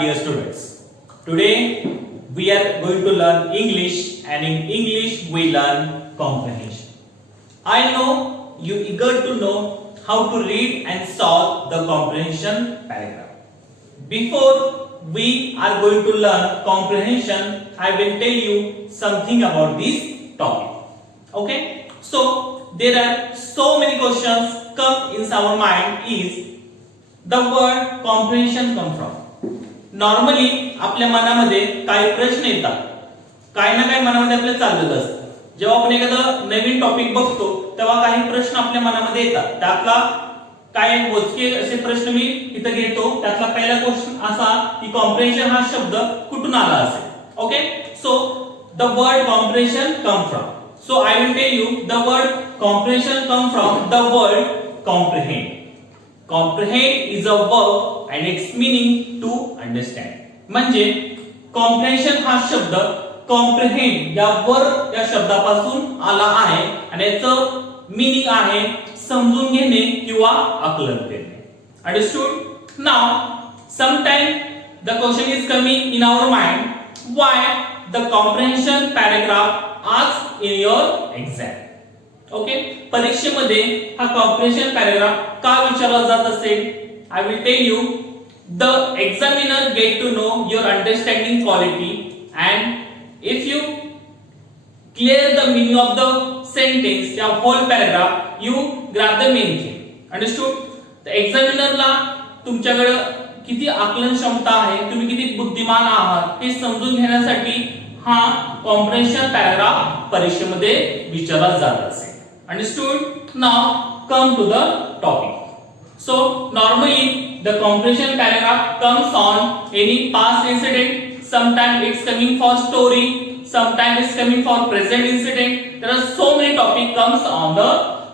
dear students. Today we are going to learn English, and in English we learn comprehension. I know you eager to know how to read and solve the comprehension paragraph. Before we are going to learn comprehension, I will tell you something about this topic. Okay? So there are so many questions come in our mind is the word comprehension come from. Normally आपल्या मनामध्ये काही प्रश्न येतात, काही ना काही मनामध्ये आपल्या चाललेलं असतं. जेव्हा आपण एखादा नवीन टॉपिक बघतो तेव्हा काही प्रश्न आपल्या मनामध्ये येतात. त्यातला काही मोजके असे प्रश्न मी इथं घेतो. त्यातला पहिला क्वेश्चन असा की कॉम्प्रिहेन्शन हा शब्द कुठून आला असेल. Okay, so the word comprehension come from. So I will tell you the word comprehension come from the word comprehend. Comprehend is a verb and its meaning to understand. म्हणजे comprehension हा शब्द comprehend या word या शब्दापासून आला आहे आणि याचं meaning आहे समजून घेणे किंवा आकलन करणे. Understood? Now sometime the question is coming in our mind, why the comprehension paragraph asked in your exam. Okay, परीक्षेमध्ये हा कॉम्प्रिहेन्शन पॅराग्राफ का विचारला जात असेल? I will tell you. The examiner get to know your understanding quality and if you clear the meaning of the sentence या whole paragraph you grab the main thing. Understood? The एक्झामिनरला तुमच्याकडे किती आकलन क्षमता आहे, तुम्ही किती बुद्धिमान आहात हे समजून घेण्यासाठी हा कॉम्प्रिहेन्शन पॅराग्राफ परीक्षेमध्ये विचारला जात असेल. Understood? Now come to the topic. So normally the comprehension paragraph comes on any past incident. Sometimes it's coming for story, sometimes it's coming for present incident. There are so many topics comes on the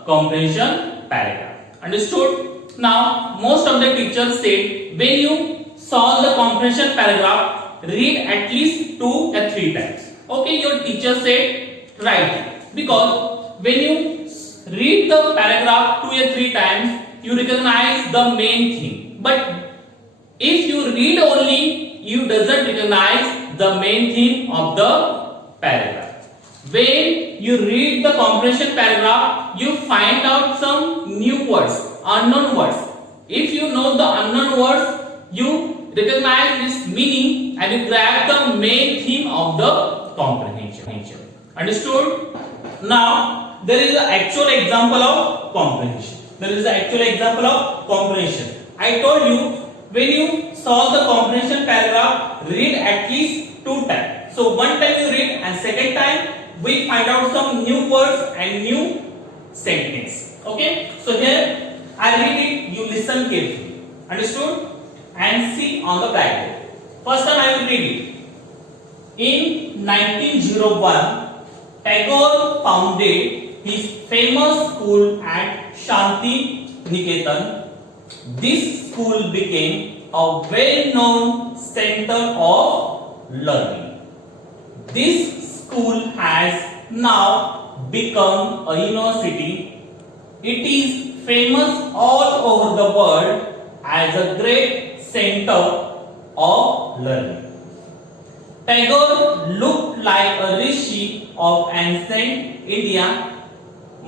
comprehension paragraph. Understood? Now most of the teachers said when you solve the comprehension paragraph, read at least 2 or 3 times. Okay, your teacher said right, because when you read the paragraph 2 or 3 times, you recognize the main thing. But if you read only, you doesn't recognize the main theme of the paragraph. When you read the comprehension paragraph, you find out some new words, unknown words. If you know the unknown words, you recognize this meaning and you grab the main theme of the comprehension. Understood? Now there is an actual example of comprehension. There is an actual example of comprehension. I told you when you solve the comprehension paragraph, read at least 2 times. So one time you read and second time we find out some new words and new sentence. Okay? So here I read it, you listen carefully. Understood? And see on the blackboard. First time I will read it. In 1901, Tagore founded his famous school at Shanti Niketan. This school became a well-known center of learning. This school has now become a university. It is famous all over the world as a great center of learning. Tagore looked like a rishi of ancient India.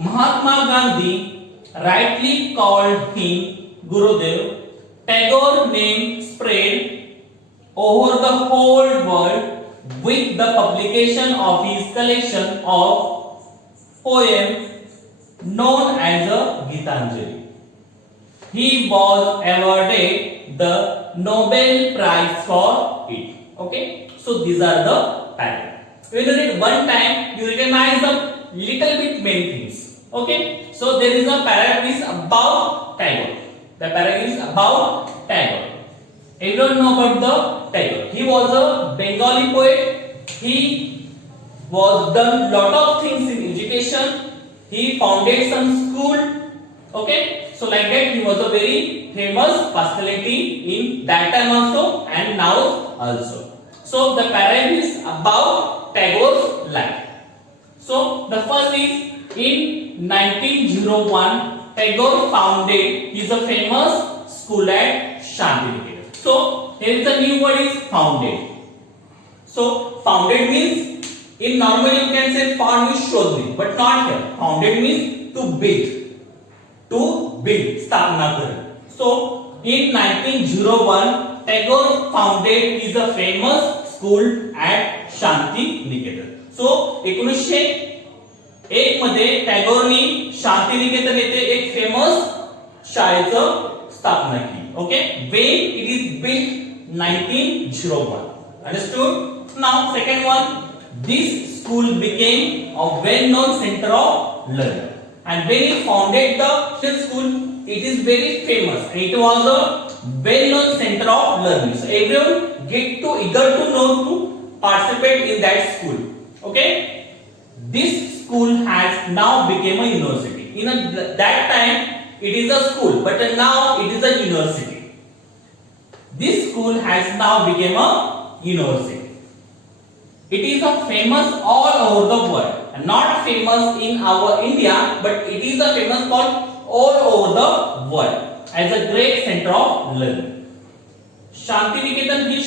Mahatma Gandhi rightly called him Gurudev. Tagore's name spread over the whole world with the publication of his collection of poems known as the Gitanjali. He was awarded the Nobel Prize for it. Okay, so these are the paragraphs. When you read one time, you recognize the little bit main things. Okay, so there is a paragraph is about Tagore. The paragraph is about Tagore. Everyone know about the Tagore. He was a Bengali poet. He was done lot of things in education. He founded some school. Okay, so like that he was a very famous personality in that time also and now also. So the paragraph is about Tagore's life. So the first is in 1901 Tagore founded his famous school at Shanti Niketan. So here is the new word is founded. So founded means in normal you can say found means शोधणे, but not here. Founded means to build. To build, स्थापना करणे. So in 1901 Tagore founded is a famous school at Shanti Niketan. So 1901 मध्ये टॅगोरनी शांती निकेतन येथे एक famous शाळेचं स्थापना केली. Okay, when it is built 1901. Understood? Now second one, this school became a well-known center of learning. And when he founded the school, it is very famous. It was a well-known center of learning. So everyone get to eager to know to participate in that school. Okay, this school has now become a university. In that time, it is a school, but now it is a university. This school has now become a university. It is a famous all over the world. Not famous in our India, but it is a famous for all over the world as a great center of learning. Shanti Niketan he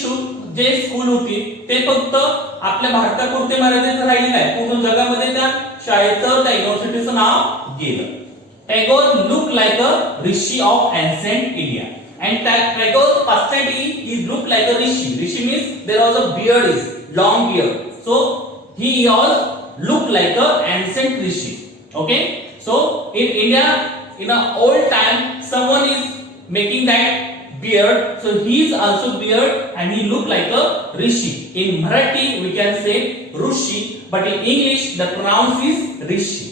J school होती ते फक्त आपल्या भारतापुरते मर्यादित राहिले नाही, पूर्ण जगामध्ये त्या शाळेचं त्या युनिव्हर्सिटीचं नाव गेलं. Tagore looked like a rishi of ancient India. And Tagore's personality, he looked like a rishi. Rishi means there was a beard, is long beard. So he was looked like a ancient rishi. Okay. So in India, in an old time, someone is making that beard. So he is also beard, and he looked like a rishi. In Marathi, we can say rushi, but in English, the pronoun is rishi.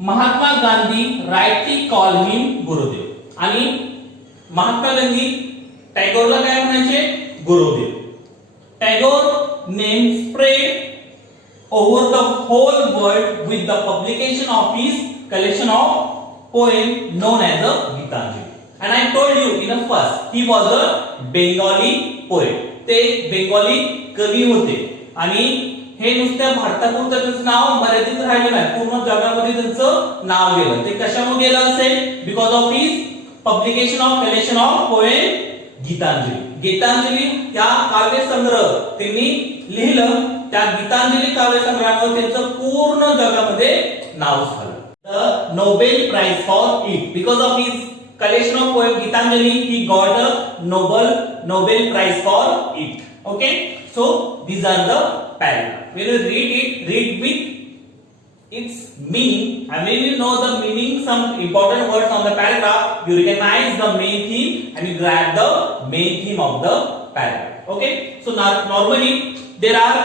Mahatma Gandhi rightly call him गुरुदेव. आणि महात्मा गांधी टॅगोरला काय म्हणायचे? गुरुदेव. Tagore name spread over the whole world with the publication of his collection of poems known as the Gitanjali. And I told you in the first, he was a Bengali poet. ते Bengali कवी होते आणि हे नुसत्या भारतापुरतं त्यांचं नाव मर्यादित राहिलं नाही, पूर्ण जगामध्ये त्यांचं नाव गेलं. ते कशामुळे गेलं असेल? Because of his publication of collection of poem Gitanjali. Gitanjali या काव्यसंग्रह त्यांनी लिहिलं. त्या गीतांजली काव्यसंग्रहामुळे त्यांचं पूर्ण जगामध्ये नाव झालं. The Nobel prize for it, because of his collection of poem Gitanjali, he got a Nobel Prize for it. Okay, so these are the paragraph. When you read it, read with its meaning, and when you know the meaning, some important words on the paragraph, you recognize the main theme and you grab the main theme of the paragraph. Okay, so now normally there are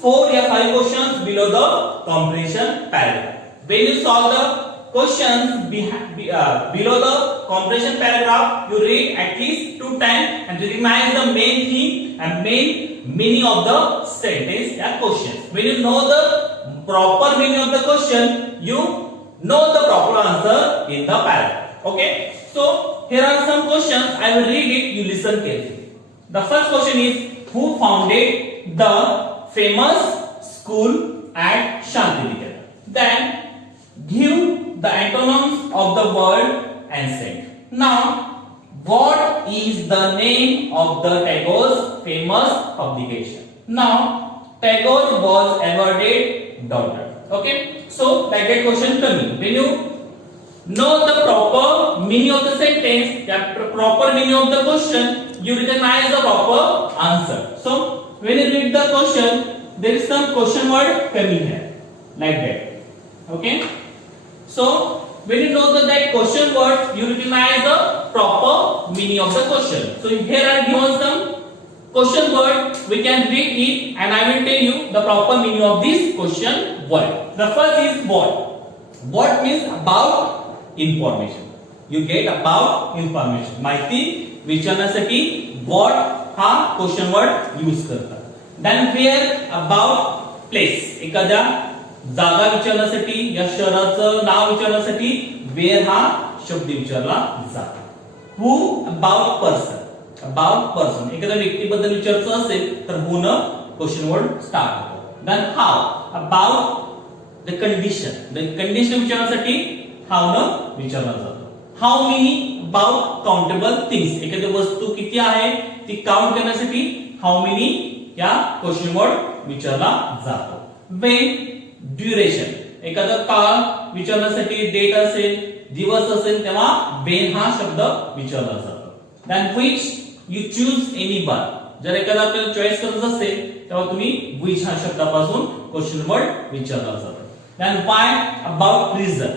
4 or 5 questions below the comprehension paragraph. When you solve the questions below the comprehension paragraph, you read at least 2 times and recognize the main theme and main meaning of the sentence and questions. When you know the proper meaning of the question, you know the proper answer in the paragraph. Okay, so here are some questions. I will read it, you listen carefully. The first question is, who founded the famous school at Shantiniketan? Then give the antonyms of the word ancient. Now, what is the name of the Tagore's famous publication? Now, Tagore was awarded doctor. Okay, so like that question coming. When you know the proper meaning of the sentence, the proper meaning of the question, you recognize the proper answer. So when you read the question, there is some question word coming here, like that. Okay. So when you know that question word, you recognize the proper meaning of the question. So here are given some question word. We can read it, and I will tell you the proper meaning of this question word. The first is what. What means about information. You get about information. माहिती विचारण्यासाठी what हा question word use करतात. Then where, about place. एखाद्या जागा विचारण्यासाठी या शहराचं नाव विचारण्यासाठी wear हा शब्द विचारला जातो. Who about person. About person एखाद्या व्यक्तीबद्दल विचारायचं असेल तर हु न क्वेश्चन वर्ड स्टार्ट होतो. Then how, about the condition. The condition विचारण्यासाठी हाउ न विचारला जातो. How many about countable things. एखादी वस्तू किती आहे ती काउंट करण्यासाठी हाऊ मेनी या क्वेश्चन वर्ड विचारला जातो. व्हेन ड्युरेशन, एखादा काळ विचारण्यासाठी डेट असेल, दिवस असेल, तेव्हा व्हेन हा शब्द विचारला जातो. Then which you choose any one, जर एखादा आपल्याला चॉईस करायचं असेल तेव्हा तुम्ही व्हिच हा शब्दापासून क्वेश्चन वर्ड विचारला जातो. देन व्हाय अबाउट रिझन,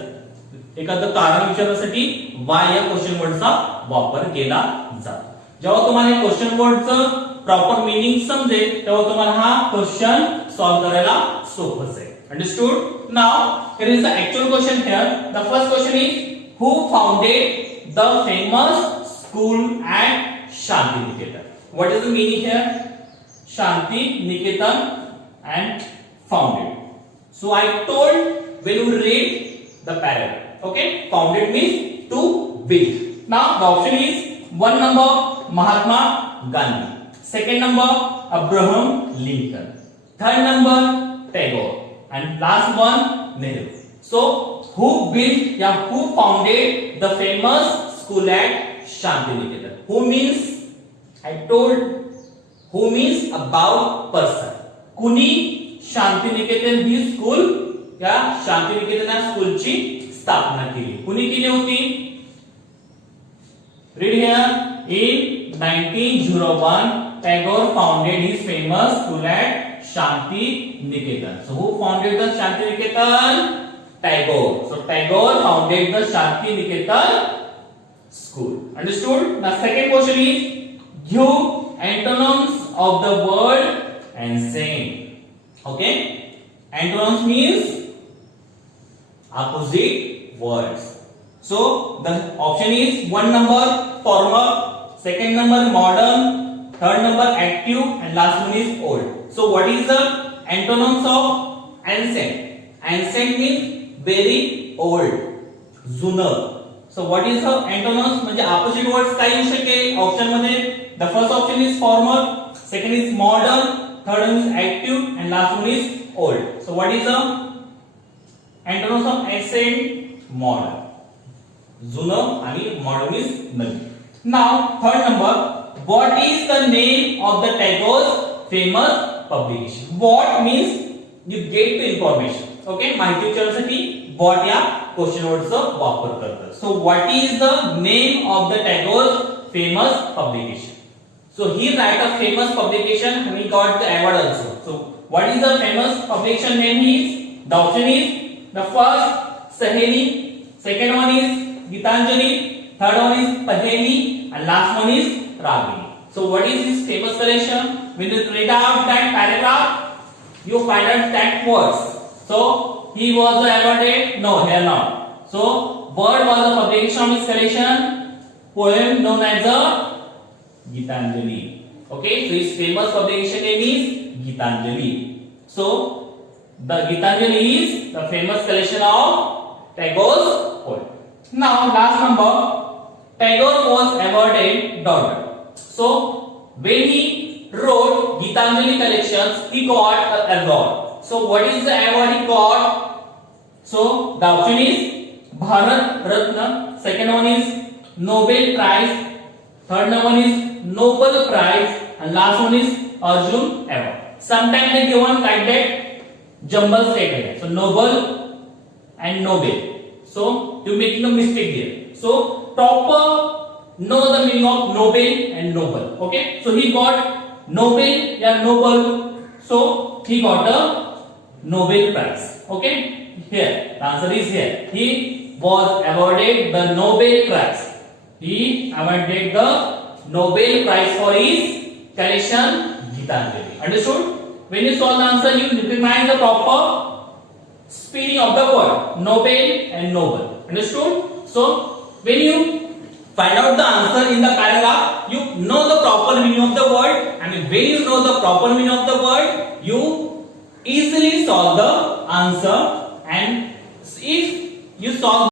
एखादं कारण विचारण्यासाठी व्हाय या क्वेश्चन वर्डचा वापर केला जातो. जेव्हा तुम्हाला क्वेश्चन वर्डचं प्रॉपर मीनिंग समजेल तेव्हा तुम्हाला हा क्वेश्चन सॉल्व करायला सोपं जाईल. Understood? Now here is the actual question here. The first question is who founded the famous school at Shanti Niketan? What is the meaning here? Shanti Niketan and founded. So I told when you read the paragraph. Okay, founded means to build. Now the option is 1 number Mahatma Gandhi, second number Abraham Lincoln, third number Tagore, and last one Nehru. So who built या who founded the famous school at Shanti Niketan? Who means I told who means about person. कुणी शांती निकेतन ही school या शांती निकेतन या स्कूलची स्थापना केली. कुणी केली होती? Read here. In 1901, Tagore founded his famous school at Shanti Niketan. So who founded the Shanti Niketan? Tagore. So Tagore founded the Shanti Niketan school. Understood? Now second question is give antonyms of the word ancient. Okay? Antonyms means opposite words. So the option is 1 number former, second number modern, third number active, and last one is old. So what is the antonyms of ancient? Ancient means very old, जुनं. So what is the antonyms? म्हणजे opposite words काय येऊ शकेल option मध्ये? The first option is former, second is modern, third one is active, and last one is old. So what is the antonyms of ancient? Modern. जुनं आणि modern is Naveen. Now third number, what is the name of the Tagore's famous publication? What means you get the information. Okay, माहिती विचारण्यासाठी what या question वर्डचा वापर करतात. So what is the name of the Tagore's famous publication? So he write a famous publication and he got the award also. So what is the famous publication name is? The option is the first Saheli, second one is Gitanjali, third one is Paheli, and last one is Ragini. So what is this famous collection? When you read out that paragraph, you find out that words. So he was awarded. No, here not. So word was the publication of his collection, poem known as the Gitanjali. Okay, so his famous publication name is Gitanjali. So the Gitanjali is the famous collection of Tagore's poem. Now last number, Tagore was awarded doctor. So when he wrote Gitanjali collections, he got an award. So what is the award he got? So the option is Bharat Ratna, second one is Nobel Prize, third one is Nobel Prize, and last one is Arjun Award. Sometimes they given like that jumble statement. So Nobel and Nobel. So you making a mistake here. So proper know the meaning of Nobel and Nobel. Okay. So he got Nobel या Nobel. So he got a Nobel Prize. Okay. Here the answer is here. He was awarded the Nobel Prize. He awarded the Nobel Prize for his collection Gitanjali. Understood? When you solve the answer, you recognize the proper spelling of the word Nobel and Nobel. Understood? So when you find out the answer in the paragraph, you know the proper meaning of the word, and when you know the proper meaning of the word, you easily solve the answer. And if you solve